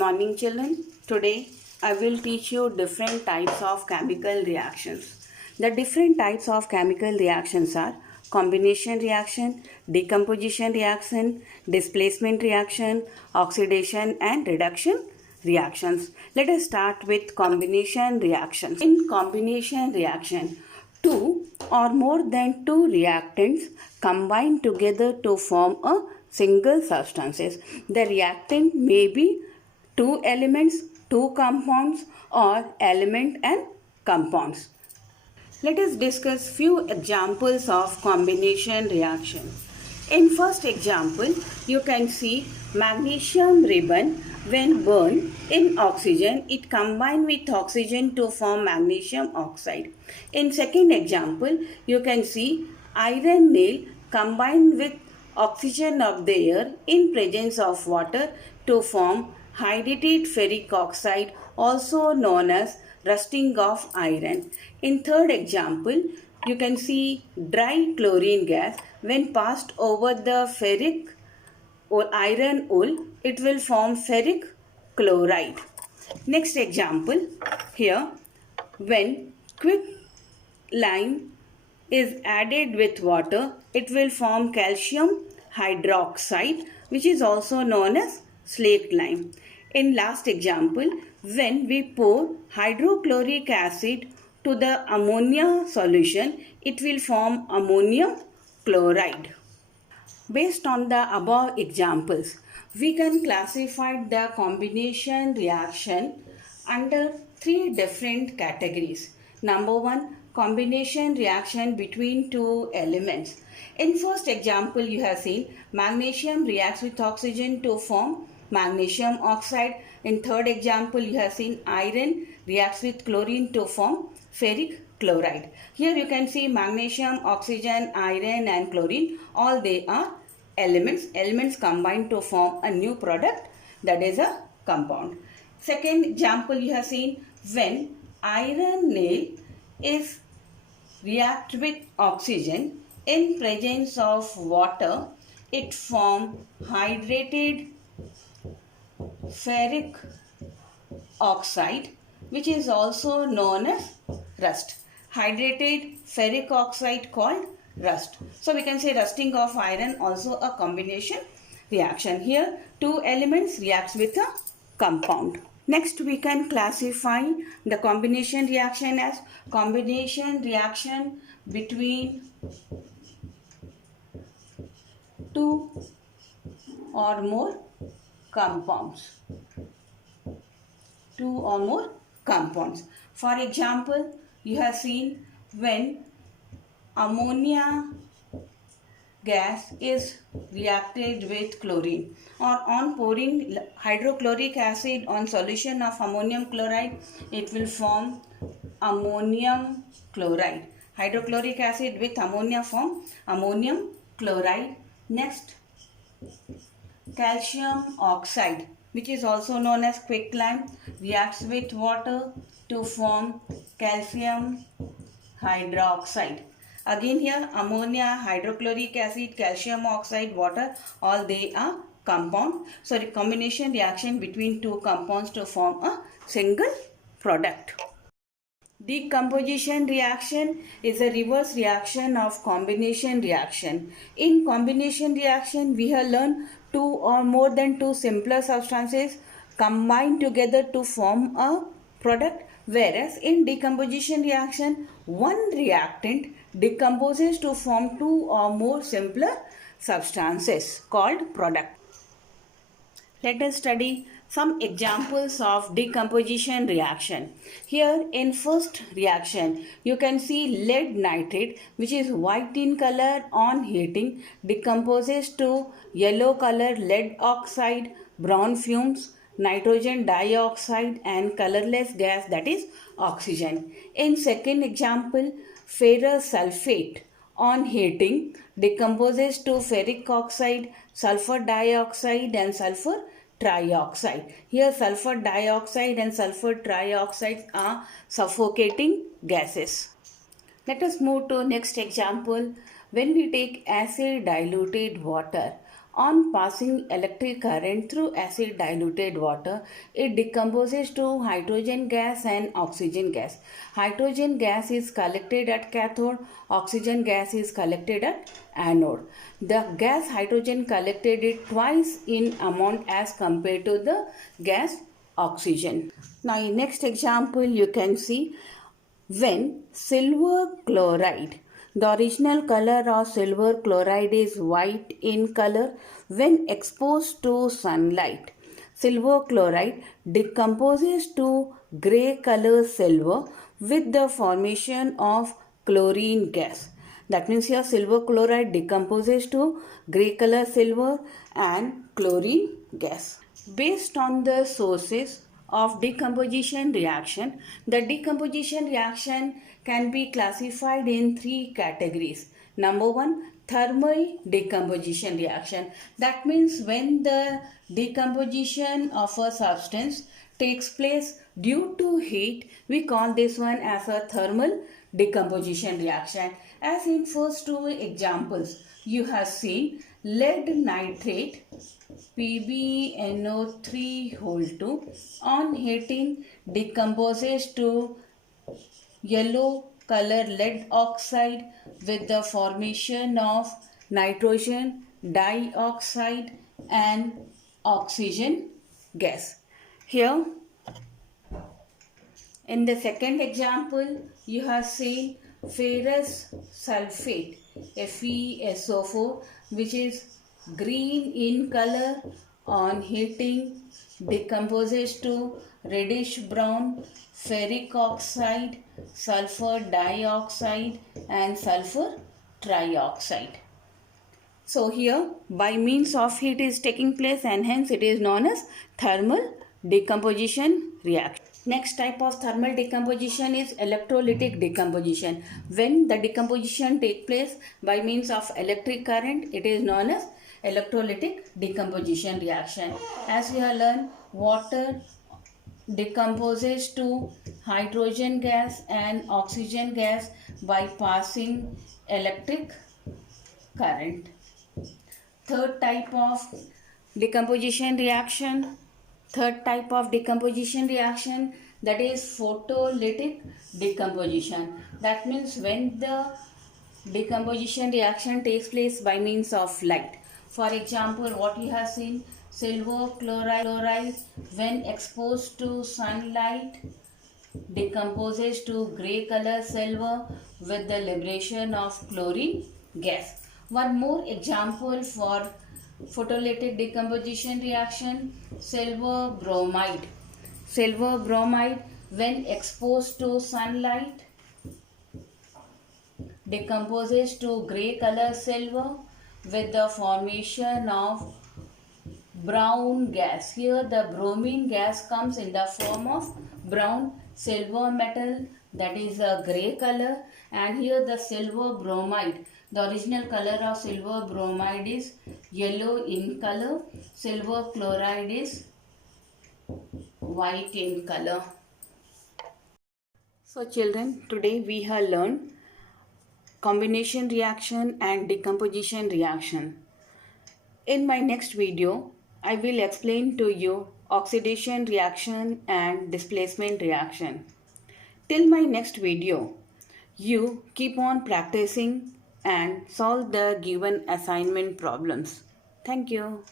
morning children. Today I will teach you different types of chemical reactions. The different types of chemical reactions are combination reaction, decomposition reaction, displacement reaction, oxidation and reduction reactions. Let us start with combination reactions. In combination reaction, two or more than two reactants combine together to form a single substances. The reactant may be two elements, two compounds, or element and compounds. Let us discuss few examples of combination reaction. In first example, you can see magnesium ribbon when burned in oxygen, it combine with oxygen to form magnesium oxide. In second example, you can see iron nail combined with oxygen of the air in presence of water to form hydrated ferric oxide, also known as rusting of iron. In third example, you can see dry chlorine gas when passed over the ferric or iron ore, it will form ferric chloride. Next example, here when quicklime is added with water, it will form calcium hydroxide, which is also known as slaked lime. In last example, when we pour hydrochloric acid to the ammonia solution, it will form ammonium chloride. Based on the above examples, we can classify the combination reaction under three different categories. Number one, combination reaction between two elements. In first example, you have seen magnesium reacts with oxygen to form magnesium oxide. In third example, you have seen iron reacts with chlorine to form ferric chloride. Here you can see magnesium, oxygen, iron and chlorine, all they are elements combined to form a new product, that is a compound. Second example, you have seen when iron nail is react with oxygen in presence of water, it form hydrated ferric oxide, which is also known as rust. Hydrated ferric oxide called rust. So we can say rusting of iron, also a combination reaction. Here two elements reacts with a compound. Next we can classify the combination reaction as combination reaction between two or more compounds. Two or more compounds. For example, you have seen when ammonia gas is reacted with chlorine, or on pouring hydrochloric acid on solution of ammonium chloride, it will form ammonium chloride. Hydrochloric acid with ammonia form ammonium chloride. Next, calcium oxide, which is also known as quicklime, reacts with water to form calcium hydroxide. Again here ammonia, hydrochloric acid, calcium oxide, water, all they are compound. So the combination reaction between two compounds to form a single product. Decomposition reaction is a reverse reaction of combination reaction. In combination reaction, we have learned two or more than two simpler substances combine together to form a product, whereas in decomposition reaction, one reactant decomposes to form two or more simpler substances called product. Let us study some examples of decomposition reaction. Here in first reaction, you can see lead nitrate, which is white in color, on heating decomposes to yellow color lead oxide, brown fumes, nitrogen dioxide and colorless gas, that is oxygen. In second example, ferrous sulfate on heating decomposes to ferric oxide, sulfur dioxide and sulfur trioxide. Here sulfur dioxide and sulfur trioxide are suffocating gases. Let us move to next example. When we take acid diluted water On passing electric current through acid diluted water, it decomposes to hydrogen gas and oxygen gas. Hydrogen gas is collected at cathode, oxygen gas is collected at anode. The gas hydrogen collected it twice in amount as compared to the gas oxygen. Now in next example you can see when silver chloride, the original color of silver chloride is white in color. When exposed to sunlight, silver chloride decomposes to grey color silver with the formation of chlorine gas. That means here silver chloride decomposes to grey color silver and chlorine gas. Based on the sources of decomposition reaction, the decomposition reaction can be classified in three categories. Number one, thermal decomposition reaction. That means when the decomposition of a substance takes place due to heat, we call this one as a thermal decomposition reaction. As in first two examples, you have seen lead nitrate PbNO3 on heating decomposes to yellow color lead oxide with the formation of nitrogen dioxide and oxygen gas. Here in the second example, you have seen ferrous sulfate FeSO4, which is green in color, on heating decomposes to reddish brown ferric oxide, sulfur dioxide and sulfur trioxide. So here by means of heat is taking place and hence it is known as thermal decomposition reaction. Next type of thermal decomposition is electrolytic decomposition. When the decomposition takes place by means of electric current, it is known as electrolytic decomposition reaction. As we have learned, water decomposes to hydrogen gas and oxygen gas by passing electric current. Third type of decomposition reaction, that is photolytic decomposition. That means when the decomposition reaction takes place by means of light. For example, what we have seen, silver chloride when exposed to sunlight decomposes to grey color silver with the liberation of chlorine gas. One more example for photolytic decomposition reaction, silver bromide. Silver bromide when exposed to sunlight decomposes to grey color silver with the formation of brown gas. Here the bromine gas comes in the form of brown silver metal, that is a grey color, and here the silver bromide, the original color of silver bromide is yellow in color, silver chloride is white in color. So children, today we have learned combination reaction and decomposition reaction. In my next video, I will explain to you oxidation reaction and displacement reaction. Till my next video, you keep on practicing and solve the given assignment problems. Thank you.